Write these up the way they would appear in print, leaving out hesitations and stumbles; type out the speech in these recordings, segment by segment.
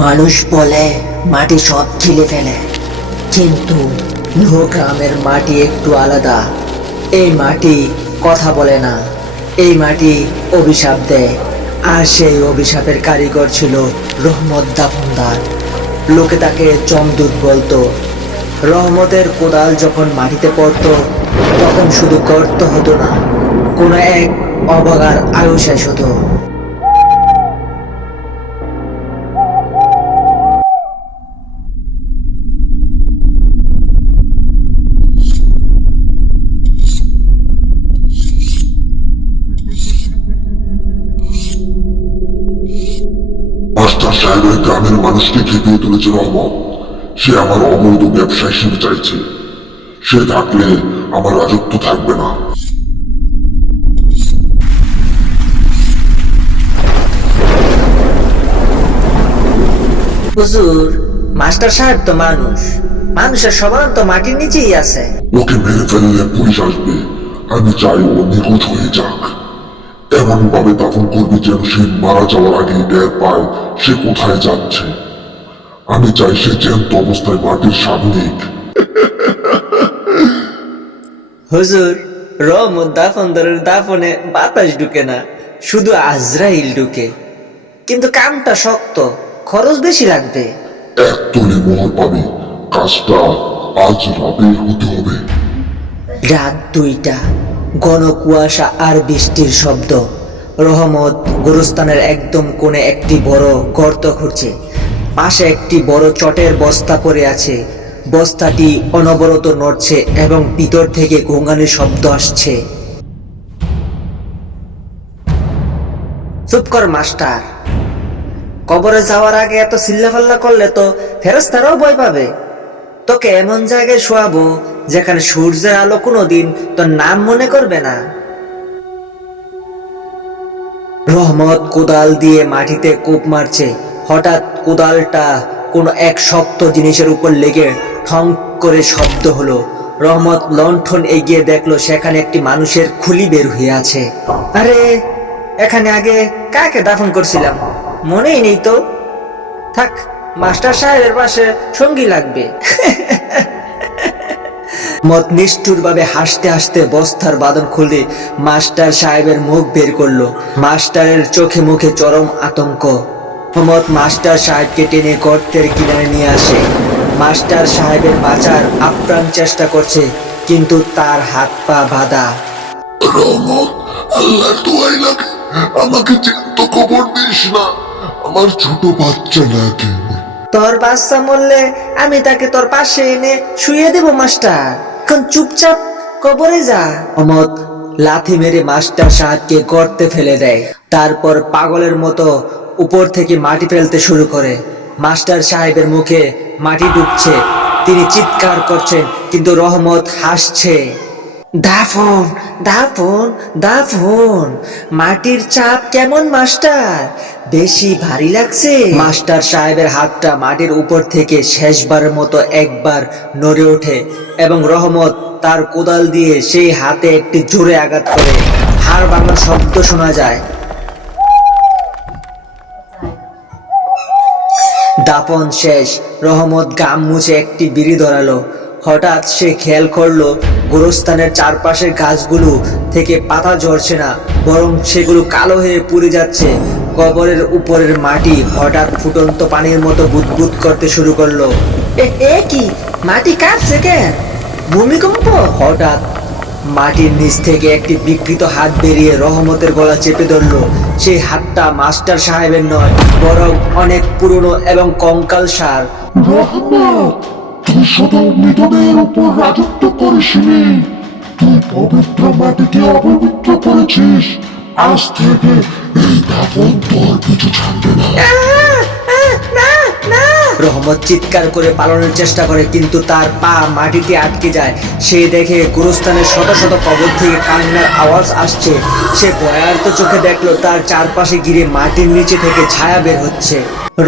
মানুষ বলে মাটি সব গিলে ফেলে, কিন্তু গ্রামের মাটি একটু আলাদা। এই মাটি কথা বলে না, এই মাটি অভিশাপ দেয়। আর সেই অভিশাপের কারিগর ছিল রহমত দাফনদার। লোকে তাকে চমদূত বলতো। রহমতের কোদাল যখন মাটিতে পড়তো, তখন শুধু গর্ত হতো না, কোনো এক অবাগার আয়ু শেষ হতো। মাস্টার সাহেবের গ্রামের মানুষকে খেপিয়ে তুলেছে রহমত। সে আমার অবৈধ ব্যবসা হিসেবে চাইছে। সে থাকলে আমার রাজত্ব থাকবে না। হুজুর, মাস্টার সাহেব তো মানুষ, মানুষের স্বভাব তো মাটির নিচেই আছে। ওকে মেরে ফেললে পুলিশ আসবে। আমি চাই ও নিখোঁজ হয়ে যাক। এমন ভাবে দাফন করবে যেন সে মারা যাওয়ার আগে টের পায় সে কোথায় যাচ্ছে। আমি চাই সে জ্যান্ত অবস্থায় মাটির সামনে। হুজুর, রহমত দাফনদারের দাফনে বাতাস ঢুকে না, শুধু আজরাইল ঢুকে। কিন্তু কামটা শক্ত, খরচ বেশি লাগবে। এক তলে মোহর পাবে। কাজটা আজ রাতে হতে হবে। রাত 2টা, ঘন কুয়াশা আর বৃষ্টির শব্দ। রহমত গোরস্থানের একদম কোণে একটি বড় গর্ত খুঁড়ছে। পাশে একটি বড় চটের বস্তা পড়ে আছে। বস্তাটি অনবরত নড়ছে এবং ভিতর থেকে গোঙানির শব্দ আসছে। চুপ কর মাস্টার, কবরে যাওয়ার আগে এত চিল্লাফাল্লা করলে তো ফেরেশতারাও ভয় পাবে। তোকে এমন জায়গায় শোয়াবো যেখানে সূর্যের আলো কোনোদিন তোর নাম মনে করবে না। রহমত কোদাল দিয়ে মাটিতে কোপ মারছে। হঠাৎ কোদালটা কোনো এক শক্ত জিনিসের উপর লেগে ঠং করে শব্দ হলো। রহমত লণ্ঠন এগিয়ে দেখলো সেখানে একটি মানুষের খুলি বের হয়ে আছে। আরে, এখানে আগে কাকে দাফন করছিলাম মনেই নেই তো। থাক, মাস্টার সাহেবের পাশে সঙ্গী লাগবে। মত নিষ্ঠুর ভাবে হাসতে হাসতে বস্তার বাঁধন খুলে মাস্টার সাহেবের মুখ বের করলো। মাস্টারের চোখে মুখে চরম আতঙ্ক। মোহাম্মদ মাস্টার সাহেবকে টেনে গর্তের কিনারে নিয়ে আসে। মাস্টার সাহেবের বাঁচার আপ্রাণ চেষ্টা করছে, কিন্তু তার হাত পা বাঁধা। রহমত, আল্লাহর দোয়াই লাগে, আমাকে জ্যান্ত খবর দিস না। আমার ছোট বাচ্চা লাগে। তোর বাচ্চা মরলে আমি তাকে তোর পাশে এনে শুয়ে দেব মাস্টার। এখন চুপচাপ কবরে যা। অমত লাথি মেরে মাস্টার সাহেবকে গর্তে ফেলে দেয়। তারপর পাগলের মতো উপর থেকে মাটি ফেলতে শুরু করে। মাস্টার সাহেবের মুখে মাটি ঢুকছে, তিনি চিৎকার করছেন, কিন্তু রহমত হাসছে। দাফন, দাফন, দাফন। মাটির চাপ কেমন মাস্টার? বেশি ভারী লাগছে? মাস্টার সাহেবের হাতটা মাটির উপর থেকে শেষবারের মতো একবার নড়ে ওঠে এবং রহমত তার কোদাল দিয়ে সেই হাতে একটি জোরে আঘাত করে। হাড় ভাঙার শব্দ শোনা যায়। দাফন শেষ। রহমত গাম মুছে একটি বিড়ি ধরালো। হঠাৎ সে খেয়াল করলো গোরস্থানের চারপাশের গাছগুলো থেকে পাতা ঝরছে না, বরং সেগুলো কালো হয়ে পুড়ে যাচ্ছে। কবরের উপরের মাটি হঠাৎ ফুটন্ত পানির মতো বুদবুদ করতে শুরু করলো। এ কি, মাটি কাঁপছে কেন? ভূমিকম্প? হঠাৎ মাটির নিচ থেকে একটি বিকৃত হাত বেরিয়ে রহমতের গলা চেপে ধরলো। সেই হাতটা মাস্টার সাহেবের নয়, বরং অনেক পুরনো এবং কঙ্কালসার। রহমত, তুই শুধু মৃতদের উপর রাজত্ব করিসনি, তুই পবিত্র মাটিকে অপবিত্র করেছিস। আজ থেকে এই দাফন তোর পিছু ছাড়বে না। রহমত চিৎকার করে পালানোর চেষ্টা করে, কিন্তু তার পা মাটিতে আটকে যায়। সে দেখে গুরুস্থানের শত শত কবর থেকে কান্নার আওয়াজ আসছে। সে ভয়ার্ত চোখে দেখলো তার চারপাশে ঘিরে মাটির নিচে থেকে ছায়া বের হচ্ছে।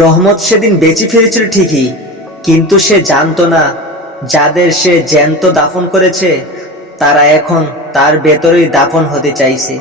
রহমত সেদিন বেঁচে ফিরেছিল ঠিকই, কিন্তু সে জানতো না যাদের সে জ্যান্ত দাফন করেছে তারা এখন তার ভেতরেই দাফন হতে চাইছে।